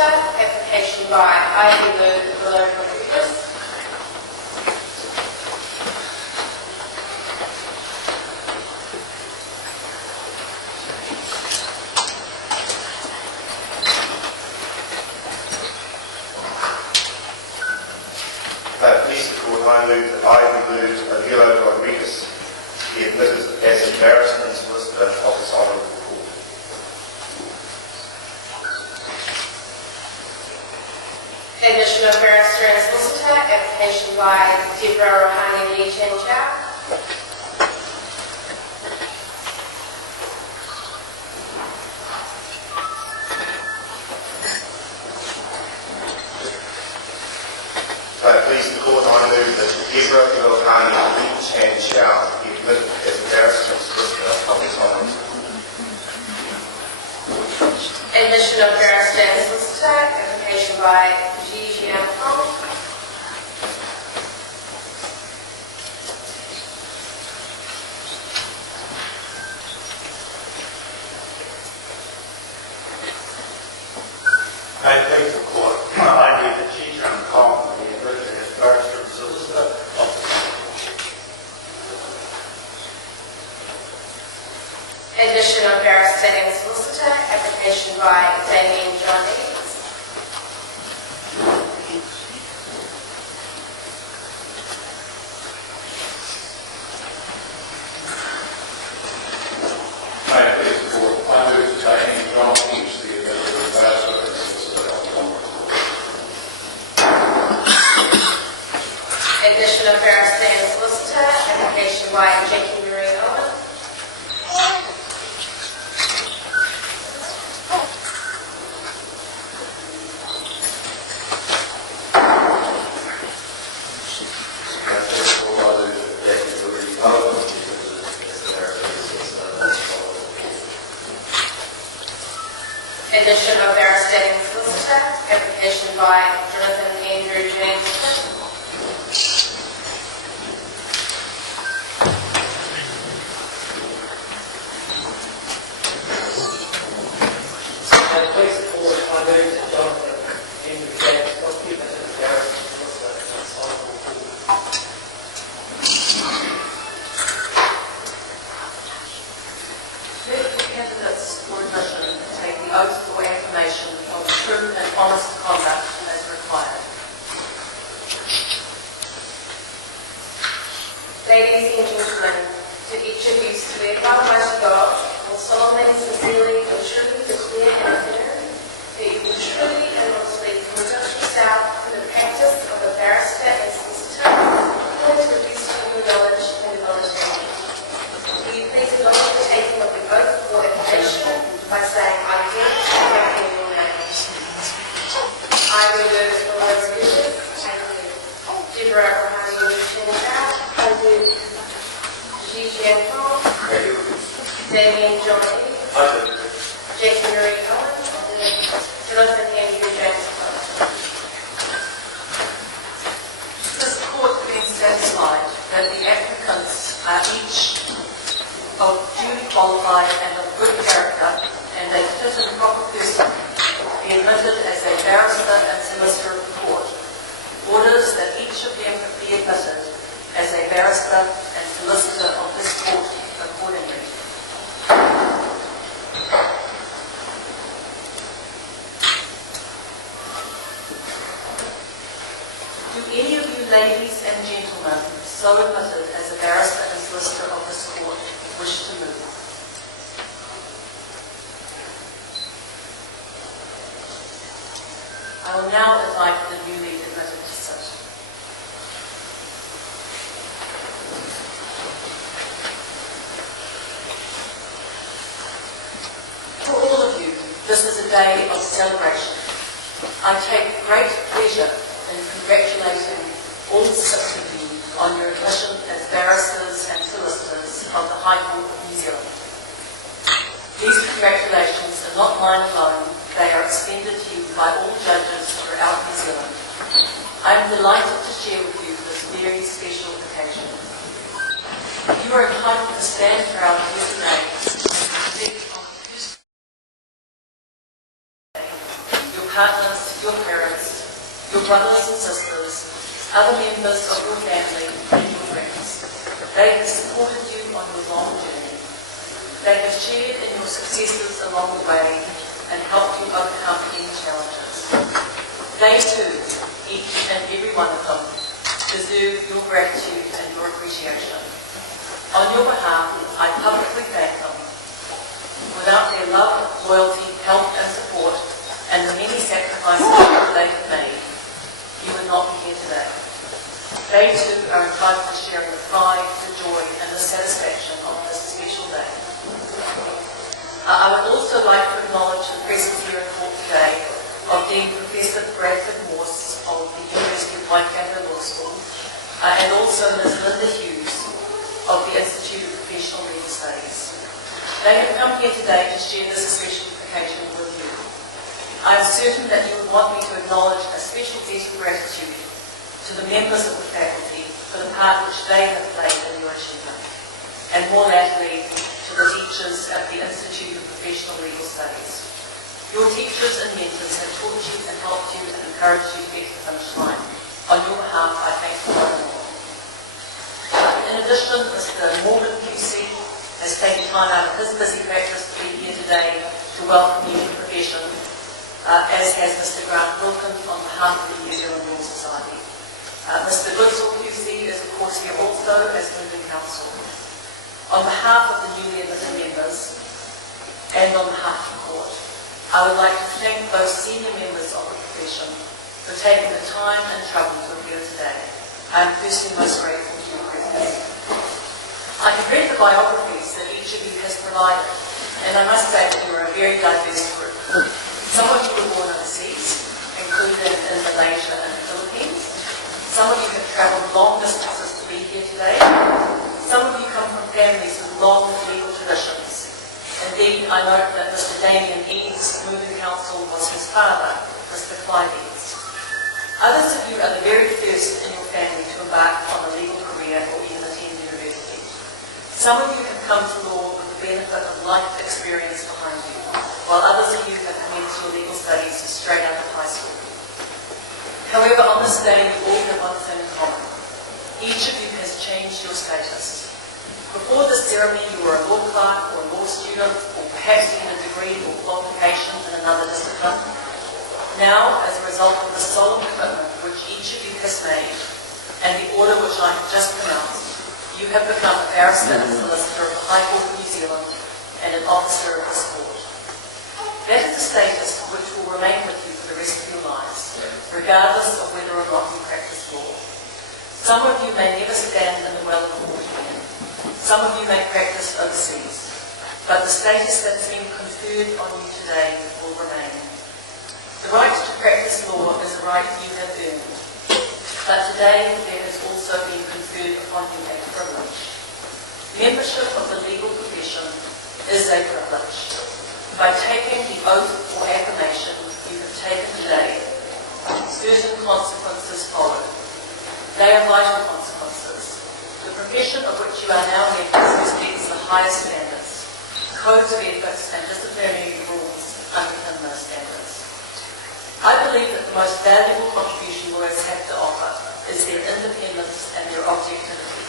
Solicitor, application by Laybourn Recruiters. Please support. I move that Laybourn Rodriguez be admitted as a barrister and solicitor of this honourable court. Admission of barrister and solicitor, application by Deborah Rohani Lee Chen Chow. Please the court. I move that Deborah Rohani Lee Chen Chow be admitted as a barrister and solicitor of this honourable court. Admission of barrister and solicitor, application by Jian Hong. Please the court. I move that Jian Hong be admitted as barrister and solicitor of this honourable court. Admission of barrister and solicitor, application by Damien John Eads. Please the court. I move that Damien John Eads be admitted as barrister and solicitor of this honourable court. Admission of barrister and solicitor, application by Jackie Marie Owen. Admission of barrister and solicitor, application by Jonathan Andrew James. Please support. I move that Jonathan Andrew James be admitted as barrister and solicitor of this honourable court. Suitable candidates for admission take the oath or affirmation of true and honest conduct as required. Ladies and gentlemen, to each of you swear by Almighty God, will solemnly, sincerely, and truly declare and affirm that you will truly and honestly conduct yourself in the practice of a barrister and solicitor according to the best of your knowledge and ability. Will you please acknowledge the taking of the oath or affirmation by saying, I do, and repeating your name. I will do for those reasons. I do. Deborah Rohani Lee Chen Chow. I do. Jian Hong. Damien John Eads. Jackie Marie Owen. Jonathan Andrew James. This court being satisfied that the applicants are each of duly qualified and of good character and a fit and proper person, be admitted as a barrister and solicitor of the court, orders that each of them be admitted as a barrister and solicitor of this court accordingly. Do any of you ladies and gentlemen so admitted as a barrister and solicitor of this court wish to move? I will now invite the newly admitted to sit. For all of you, this is a day of celebration. I take great pleasure in congratulating all 6 of you on your admission as barristers and solicitors of the High Court of New Zealand. These congratulations are not mine alone, they are extended to you by all judges throughout New Zealand. I am delighted to share with you this very special occasion. You are entitled to stand proud here today and reflect on the first your partners other members of your family, and your friends. They have supported you on your long journey. They have shared in your successes along the way and helped you overcome any challenges. They too, each and every one of them, deserve your gratitude and your appreciation. On your behalf, I publicly thank them. Without their love, loyalty, help and support, and the many sacrifices that they have made, you would not be here today. They too are entitled to share in the pride, the joy, and the satisfaction of this special day. I would also like to acknowledge the presence here in court today of Dean Professor Bradford Morse of the University of Waikato Law School, and also Ms. Linda Hughes of the Institute of Professional Legal Studies. They have come here today to share this special occasion with you. I am certain that you would want me to acknowledge a special debt of gratitude to the members of the faculty for the part which they have played in your achievement, and more latterly to the teachers at the Institute of Professional Legal Studies. Your teachers and mentors have taught you and helped you and encouraged you to get to the finish line. On your behalf, I thank you one and all. In addition, Mr. Morgan QC has taken time out of his busy practice to be here today to welcome you to the profession, as has Mr. Grant Wilkin on behalf of the New Zealand Law Society. Mr. Goodsall QC is of course here also as moving counsel. On behalf of the newly elected members and on behalf of the court, I would like to thank those senior members of the profession for taking the time and trouble to appear today. I am personally most grateful to your presence. I have read the biographies that each of you has provided, and I must say that you are a very diverse group. Some of you were born overseas, including in Malaysia and the Philippines. Some of you have travelled long distances to be here today. Some of you come from families with long legal traditions. Indeed, I note that Mr. Damien Eads, moving counsel, was his father, Mr. Clive Eads. Others of you are the very first in your family to embark on a legal career or even attend university. Some of you have come to law with the benefit of life experience behind you, while others of you have commenced your legal studies straight out of high school. However, on this day, you all have one thing in common. Each of you has changed your status. Before this ceremony, you were a law clerk or a law student, or perhaps even a degree or qualification in another discipline. Now, as a result of the solemn commitment which each of you has made, and the order which I have just pronounced, you have become a barrister and solicitor of the High Court of New Zealand and an officer of this court. That is a status which will remain with you for the rest of your lives, regardless of whether or not you practice law. Some of you may never stand in the well of court again. Some of you may practice overseas, but the status that has been conferred on you today will remain. The right to practice law is a right you have earned, but today there has also been conferred upon you a privilege. Membership of the legal profession is a privilege. By taking the oath or affirmation you have taken today, certain consequences follow. They are vital consequences. The profession of which you are now members respects the highest standards. Codes of ethics and disciplinary rules underpin those standards. I believe that the most valuable contribution lawyers have to offer is their independence and their objectivity,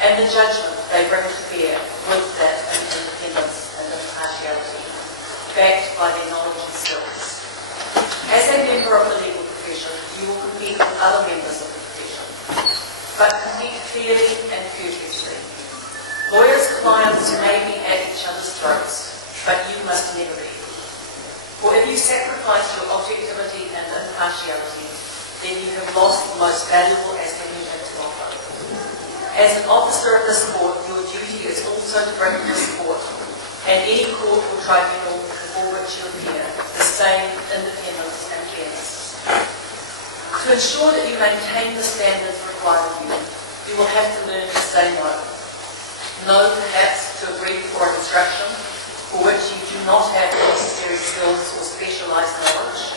and the judgment they bring to bear with that independence and impartiality, backed by their knowledge and skills. As a member of the legal profession, you will compete with other members of the profession, but compete fairly and courteously. Lawyers' clients may be at each other's throats, but you must never be. For if you sacrifice your objectivity and impartiality, then you have lost the most valuable asset you have to offer. As an officer of this court, your duty is also to bring this court and any court or tribunal before which you appear the same independence and fairness. To ensure that you maintain the standards required of you, you will have to learn to say no. No, perhaps, to a brief or an instruction for which you do not have the necessary skills or specialised knowledge.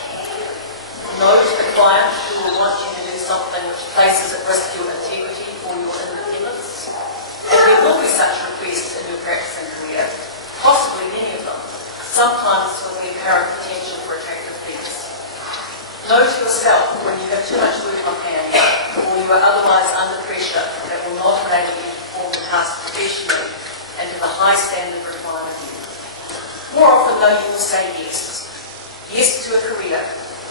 No to the client who will want you to do something which places at risk your integrity or your independence. And there will be such requests in your practicing career, possibly many of them, sometimes with the apparent potential for attractive fees. No to yourself when you have too much work on hand, or high standard requirement. More often though, you will say yes. Yes to a career,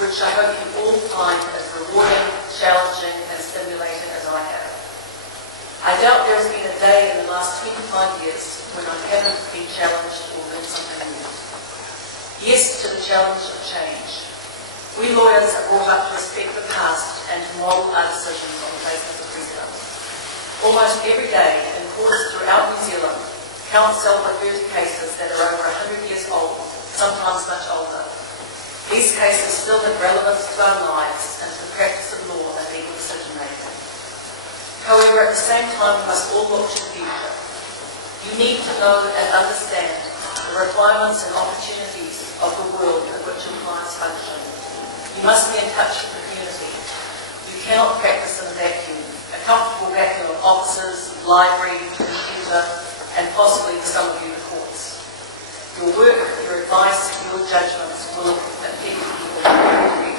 which I hope you all find as rewarding, challenging and stimulating as I have. I doubt there has been a day in the last 25 years when I haven't been challenged or learned something new. Yes to the challenge of change. We lawyers are brought up to respect the past and to model our decisions on the basis of precedent. Almost every day in courts throughout New Zealand, counsel refer to cases that are over 100 years old, sometimes much older. These cases still have relevance to our lives and to the practice of law and legal decision making. However, at the same time, we must all look to the future. You need to know and understand the requirements and opportunities of the world in which your clients function. You must be in touch with the community. You cannot practice in a vacuum, a comfortable vacuum of offices, library, computer, and possibly for some of you the courts. Your work, your advice, your judgments will affect people directly.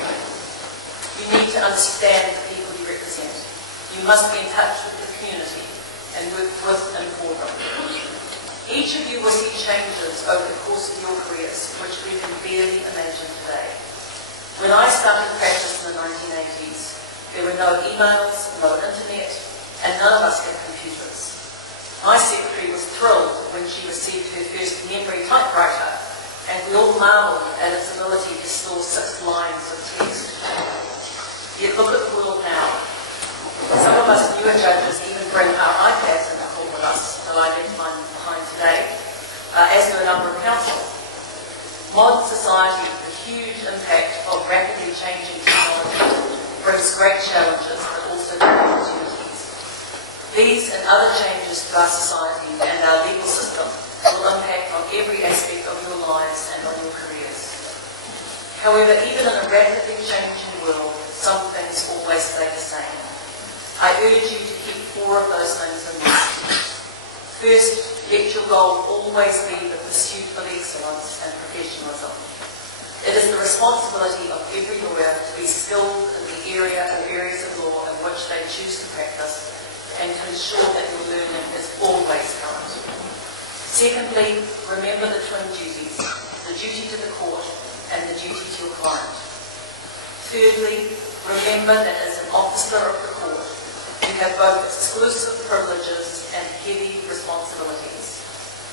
You need to understand the people you represent. You must be in touch with the community and work with and for them. Each of you will see changes over the course of your careers, which we can barely imagine today. When I started practice in the 1980s, there were no emails, no internet, and none of us had computers. My secretary was thrilled when she received her first memory typewriter, and we all marveled at its ability to store 6 lines of text. Yet look at the world now. Some of us newer judges even bring our iPads into court with us, though I left mine behind today, as do a number of counsel. Modern society, the huge impact of rapidly changing technology, brings great challenges but also great opportunities. These and other changes to our society and our legal system will impact on every aspect of your lives and on your careers. However, even in a rapidly changing world, some things always stay the same. I urge you to keep 4 of those things in mind. First, let your goal always be the pursuit of excellence and professionalism. It is the responsibility of every lawyer to be skilled in the area or areas of law in which they choose to practice and to ensure that your learning is always current. Secondly, remember the twin duties, the duty to the court and the duty to your client. Thirdly, remember that as an officer of the court, you have both exclusive privileges and heavy responsibilities.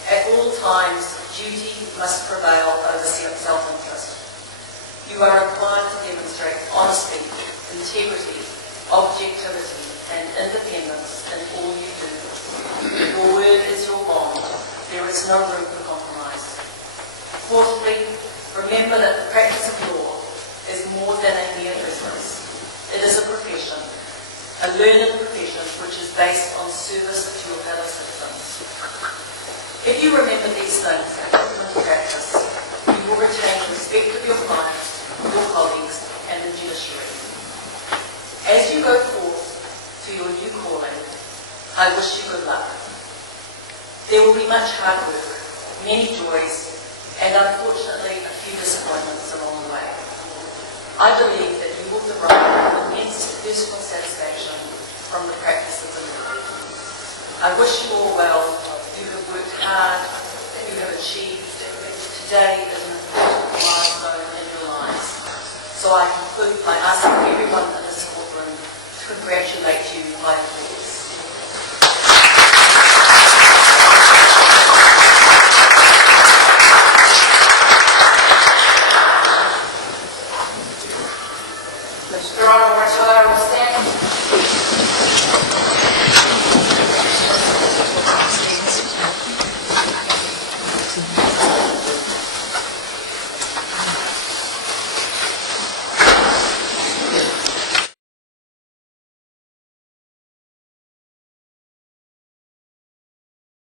At all times, duty must prevail over self-interest. You are required to demonstrate honesty, integrity, objectivity, and independence in all you do. Your word is your bond. There is no room for compromise. Fourthly, remember that the practice of law is more than a mere business. It is a profession, a learned profession which is based on service to your fellow citizens. If you remember these things and put them into practice, you will retain respect of your clients, your colleagues, and the judiciary. As you go forth to your new calling, I wish you good luck. There will be much hard work, many joys, and unfortunately a few disappointments along the way. I believe that you will derive immense personal satisfaction from the practice of the law. I wish you all well. You have worked hard, you have achieved. Today is an important milestone in your lives. So I conclude by asking everyone in this courtroom to congratulate you by applause. Mr. Honour, will stand.